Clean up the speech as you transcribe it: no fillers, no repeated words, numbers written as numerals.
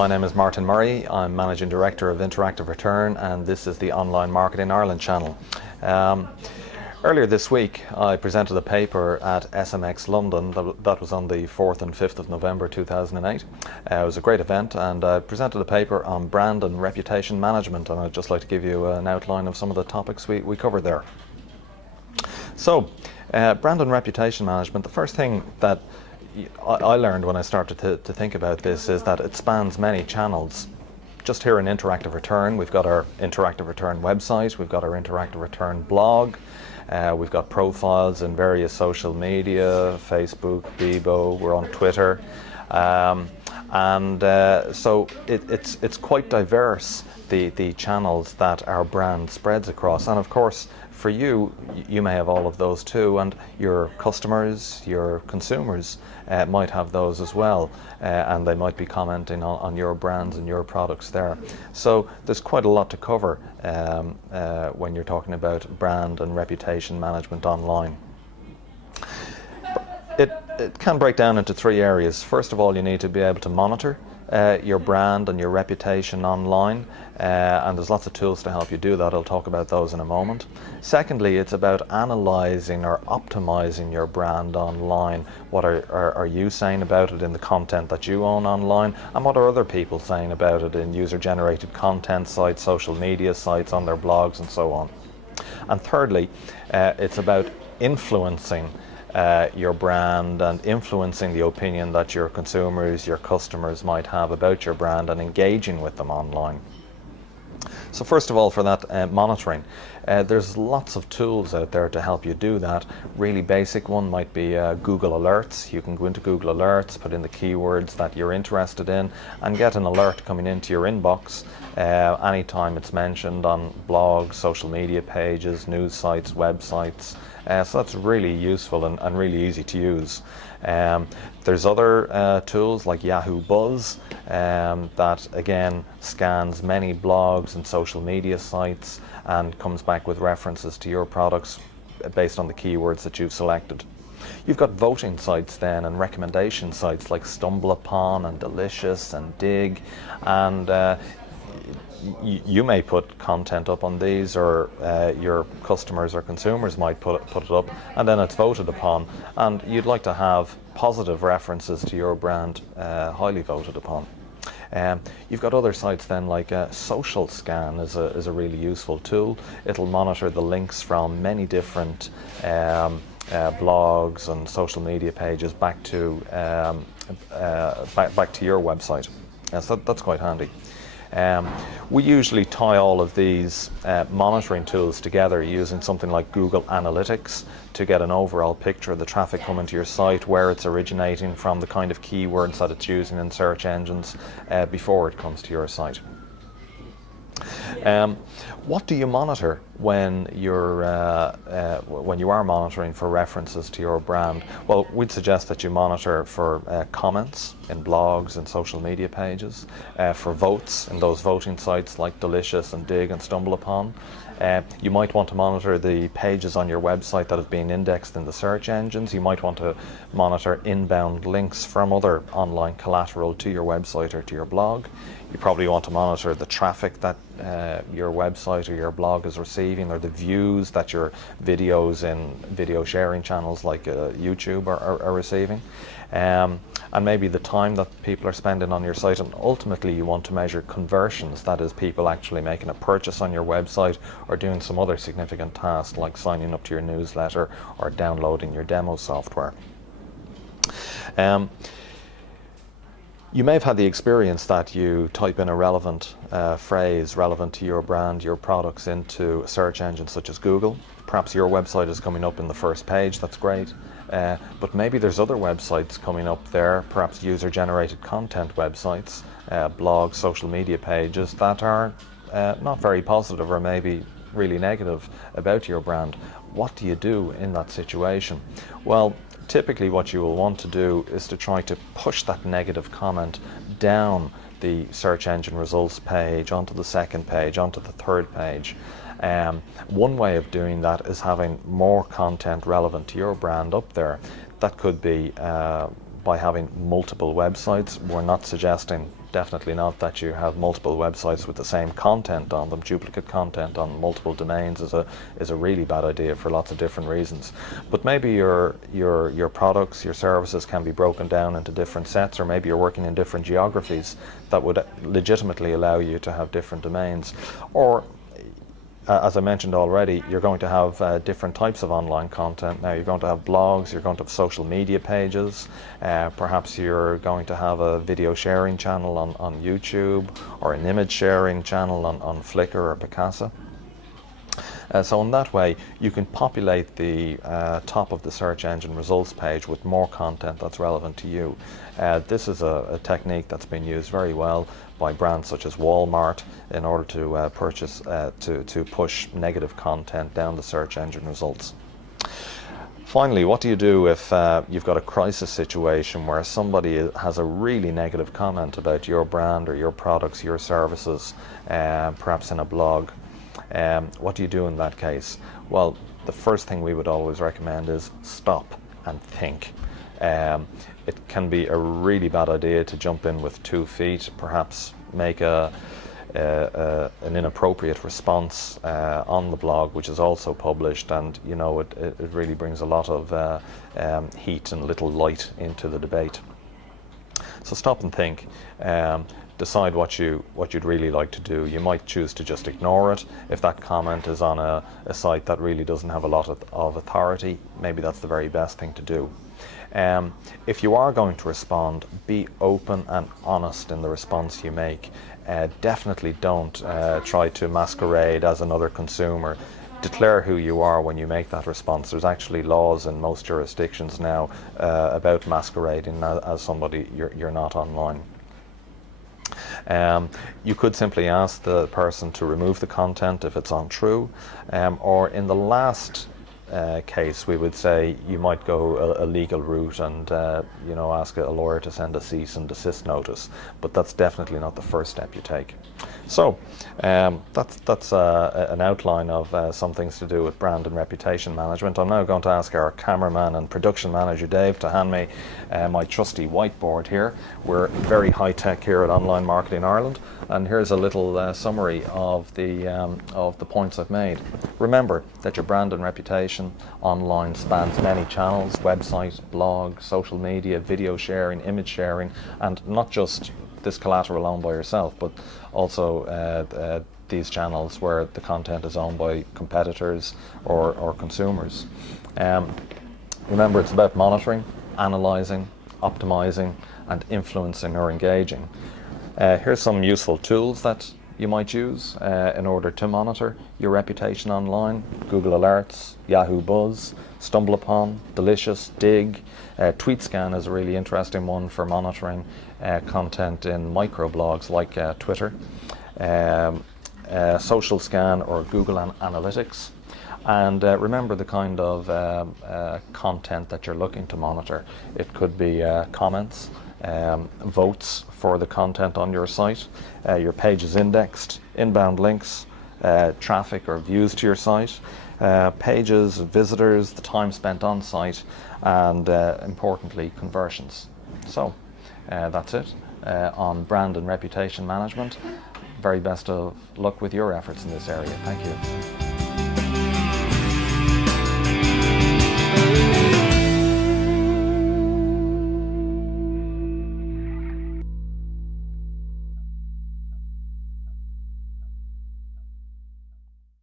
My name is Martin Murray. I'm Managing Director of Interactive Return, and this is the Online Marketing Ireland channel. Earlier this week I presented a paper at SMX London that was on the 4th and 5th of November 2008. It was a great event, and I presented a paper on brand and reputation management, and I'd just like to give you an outline of some of the topics we covered there. So, brand and reputation management, the first thing that I learned when I started to think about this is that it spans many channels. Just here in Interactive Return, we've got our Interactive Return website, we've got our Interactive Return blog, we've got profiles in various social media, Facebook, Bebo, we're on Twitter, so it's quite diverse, the channels that our brand spreads across. And of course, for you may have all of those too, and your customers, your consumers might have those as well, and they might be commenting on your brands and your products there. So there's quite a lot to cover when you're talking about brand and reputation management online. It can break down into three areas. First of all, you need to be able to monitor your brand and your reputation online, and there's lots of tools to help you do that. I'll talk about those in a moment. Secondly, it's about analysing or optimising your brand online. What are you saying about it in the content that you own online, and what are other people saying about it in user-generated content sites, social media sites, on their blogs and so on. And thirdly, it's about influencing your brand and influencing the opinion that your consumers, your customers might have about your brand, and engaging with them online. So first of all, for that monitoring, there's lots of tools out there to help you do that. Really basic one might be Google Alerts. You can go into Google Alerts, put in the keywords that you're interested in, and get an alert coming into your inbox anytime it's mentioned on blogs, social media pages, news sites, websites. So that's really useful and really easy to use. There's other tools like Yahoo Buzz that again scans many blogs and social media sites and comes back with references to your products based on the keywords that you've selected. You've got voting sites then and recommendation sites like StumbleUpon and Delicious and Dig, and you may put content up on these, or your customers or consumers might put it up, and then it's voted upon, and you'd like to have positive references to your brand highly voted upon. You've got other sites then like Social Scan is a really useful tool. It'll monitor the links from many different blogs and social media pages back to your website. So that's quite handy. We usually tie all of these monitoring tools together using something like Google Analytics to get an overall picture of the traffic coming to your site, where it's originating from, the kind of keywords that it's using in search engines before it comes to your site. What do you monitor when you are monitoring for references to your brand? Well, we'd suggest that you monitor for comments in blogs and social media pages, for votes in those voting sites like Delicious and Dig and StumbleUpon. You might want to monitor the pages on your website that have been indexed in the search engines. You might want to monitor inbound links from other online collateral to your website or to your blog. You probably want to monitor the traffic that your website or your blog is receiving, or the views that your videos in video sharing channels like YouTube are receiving. And maybe the time that people are spending on your site, and ultimately you want to measure conversions, that is, people actually making a purchase on your website or doing some other significant task like signing up to your newsletter or downloading your demo software. You may have had the experience that you type in a relevant phrase relevant to your brand, your products, into a search engine such as Google. Perhaps your website is coming up in the first page, that's great. But maybe there's other websites coming up there, perhaps user-generated content websites, blogs, social media pages that are not very positive, or maybe really negative about your brand. What do you do in that situation? Well, typically what you will want to do is to try to push that negative comment down the search engine results page, onto the second page, onto the third page. One way of doing that is having more content relevant to your brand up there. That could be by having multiple websites. We're not suggesting Definitely not that you have multiple websites with the same content on them. Duplicate content on multiple domains is a really bad idea for lots of different reasons. But maybe your products, your services can be broken down into different sets, or maybe you're working in different geographies that would legitimately allow you to have different domains. Or as I mentioned already, you're going to have different types of online content. Now you're going to have blogs, you're going to have social media pages, perhaps you're going to have a video sharing channel on YouTube, or an image sharing channel on Flickr or Picasa. So in that way, you can populate the top of the search engine results page with more content that's relevant to you. This is a technique that's been used very well by brands such as Walmart in order to to push negative content down the search engine results. Finally, what do you do if you've got a crisis situation where somebody has a really negative comment about your brand or your products, your services, perhaps in a blog? What do you do in that case? Well, the first thing we would always recommend is stop and think. It can be a really bad idea to jump in with 2 feet, perhaps make an inappropriate response on the blog, which is also published, and you know it really brings a lot of heat and little light into the debate. So stop and think. Decide what you'd really like to do. You might choose to just ignore it. If that comment is on a site that really doesn't have a lot of authority, maybe that's the very best thing to do. If you are going to respond, be open and honest in the response you make. Definitely don't try to masquerade as another consumer. Declare who you are when you make that response. There's actually laws in most jurisdictions now about masquerading as somebody you're not online. You could simply ask the person to remove the content if it's untrue, or in the last case we would say you might go a legal route and you know, ask a lawyer to send a cease and desist notice, but that's definitely not the first step you take. So that's an outline of some things to do with brand and reputation management. I'm now going to ask our cameraman and production manager Dave to hand me my trusty whiteboard here. We're very high tech here at Online Marketing Ireland, and here's a little summary of the points I've made. Remember that your brand and reputation online spans many channels: website, blog, social media, video sharing, image sharing, and not just this collateral owned by yourself, but also these channels where the content is owned by competitors or consumers. Remember, it's about monitoring, analysing, optimising, and influencing or engaging. Here's some useful tools that you might use in order to monitor your reputation online: Google Alerts, Yahoo Buzz, StumbleUpon, Delicious, Dig. TweetScan is a really interesting one for monitoring content in microblogs like Twitter. SocialScan or Google Analytics. And remember the kind of content that you're looking to monitor. It could be comments, votes for the content on your site, your page is indexed, inbound links, traffic or views to your site, pages, visitors, the time spent on site, and importantly, conversions. So that's it on brand and reputation management. Very best of luck with your efforts in this area. Thank you.